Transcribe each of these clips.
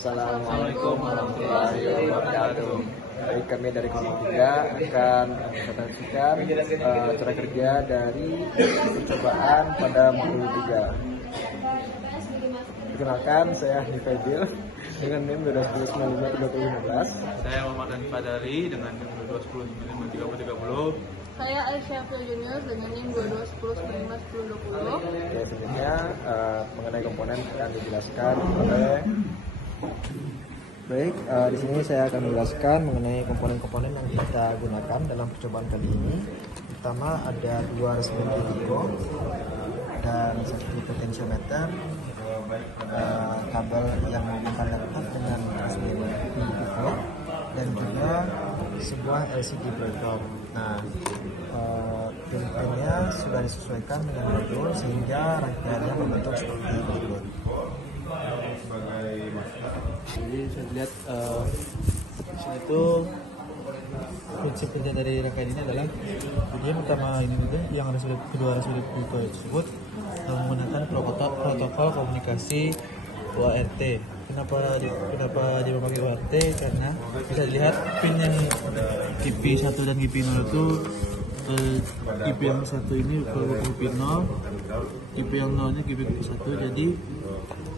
Assalamualaikum warahmatullahi wabarakatuh. Baik, kami dari kelompok 3 akan mempresentasikan cara kerja dari percobaan pada modul 3. Perkenalkan, saya Hifadil dengan NIM 210953015. Saya Muhammad Hanif Adari dengan NIM 210953030. Saya Aisyah Junior dengan NIM 2210951020. Ya, selanjutnya mengenai komponen akan dijelaskan oleh. Baik, di sini saya akan menjelaskan mengenai komponen-komponen yang kita gunakan dalam percobaan kali ini. Pertama ada 2 resonans LIGO dan 1 potentiometer, kabel yang menghubungkan laptop dengan Raspberry Pi dan juga sebuah LCD breaker. Nah, pin-pinnya sudah disesuaikan dengan modul sehingga rangkaiannya membentuk seperti berikut. Jadi saya lihat di sini tuh prinsip kerja dari rangkaian ini adalah yang pertama ini juga yang kedua Raspberry Pi tersebut menggunakan protokol komunikasi UART. Kenapa dia memakai UART? Karena bisa dilihat pin yang GP1 dan GP0 itu GP yang 1 ini GP0, GP yang 0 nya GP1. Jadi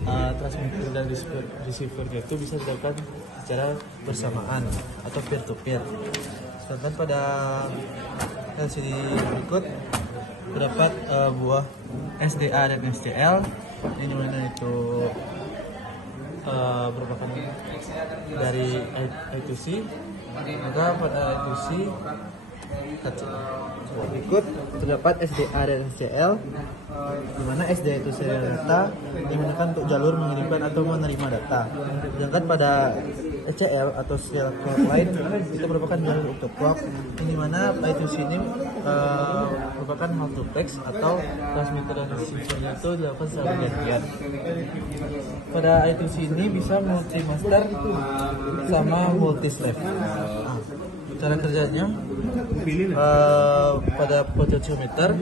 transmitter dan receivernya itu bisa dilakukan secara bersamaan atau peer to peer. Sedangkan pada LCD berikut terdapat buah SDA dan SCL, ini mana itu merupakan dari I2C. Maka pada I2C berikut terdapat SDA dan SCL, di mana SDA itu serial data digunakan untuk jalur mengirimkan atau menerima data. Sedangkan pada SCL atau serial clock line itu merupakan jalur untuk clock, di mana I2C ini merupakan multiplex atau transmitter dan receivernya itu dilakukan secara bergantian. Pada I2C ini bisa multi master sama multi slave. Cara kerjanya pada potentiometer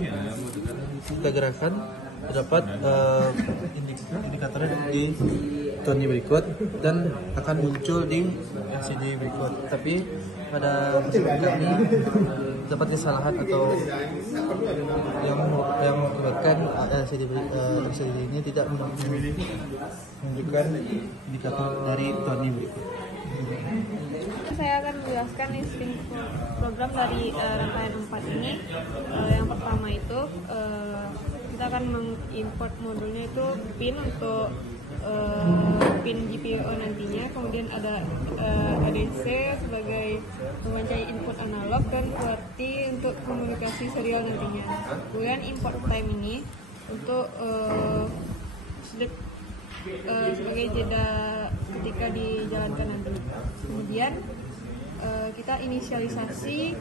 kita gerakan terdapat indikatornya di toni berikut dan akan muncul di LCD berikut. Tapi pada kesempatan ini dapat kesalahan atau yang mengakibatkan LCD ini tidak menunjukkan indikator dari toni berikut. Saya akan menjelaskan listing program dari rangkaian 4 ini. Yang pertama itu kita akan mengimport modulnya itu pin untuk pin GPIO nantinya, kemudian ada ADC sebagai mewawancarai input analog dan QWERTY untuk komunikasi serial nantinya. Kemudian import time ini untuk sebagai jeda ketika dijalankan nanti. Kemudian kita inisialisasi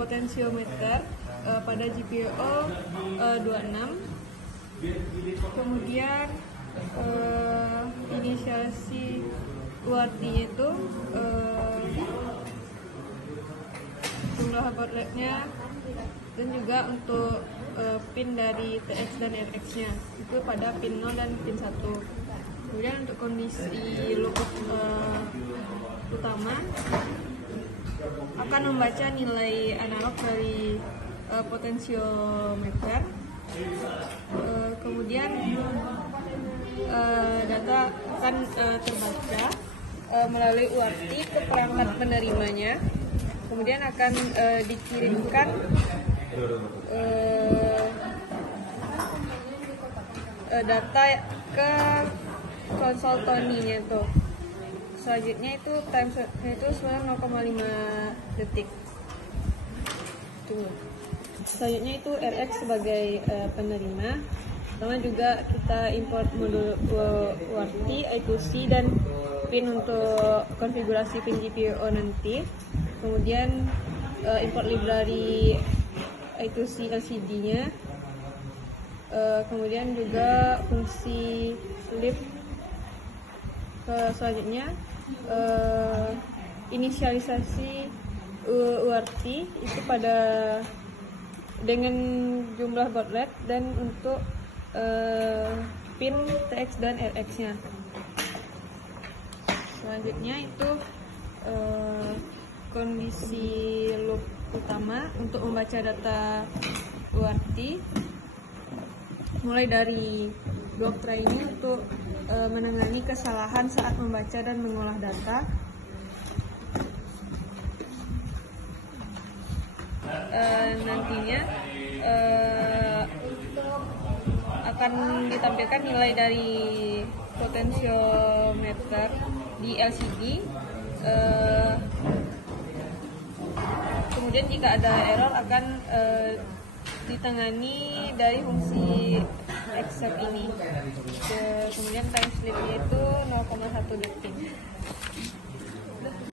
potentiometer pada GPIO 26. Kemudian inisiasi UART-nya itu jumlah baud rate-nya dan juga untuk pin dari TX dan RX-nya itu pada pin 0 dan pin 1. Kemudian untuk kondisi lookup utama akan membaca nilai analog dari potentiometer. Kemudian data akan terbaca melalui UART ke perangkat penerimanya. Kemudian akan dikirimkan data ke konsol Tony-nya tuh. Selanjutnya itu time itu sebenarnya 0,5 detik. Tunggu. Selanjutnya itu RX sebagai penerima. Pertama juga kita import modul UART, I2C dan pin untuk konfigurasi pin GPIO nanti. Kemudian import library I2C LCD-nya. Kemudian juga fungsi sleep. Selanjutnya inisialisasi UART itu pada dengan jumlah baud rate dan untuk pin TX dan RX-nya. Selanjutnya itu kondisi loop utama untuk membaca data UART, mulai dari block try ini untuk menangani kesalahan saat membaca dan mengolah data. Nantinya akan ditampilkan nilai dari potentiometer di LCD. Kemudian jika ada error akan ditangani dari fungsi accept ini. Kemudian time slip-nya itu 0,1 detik.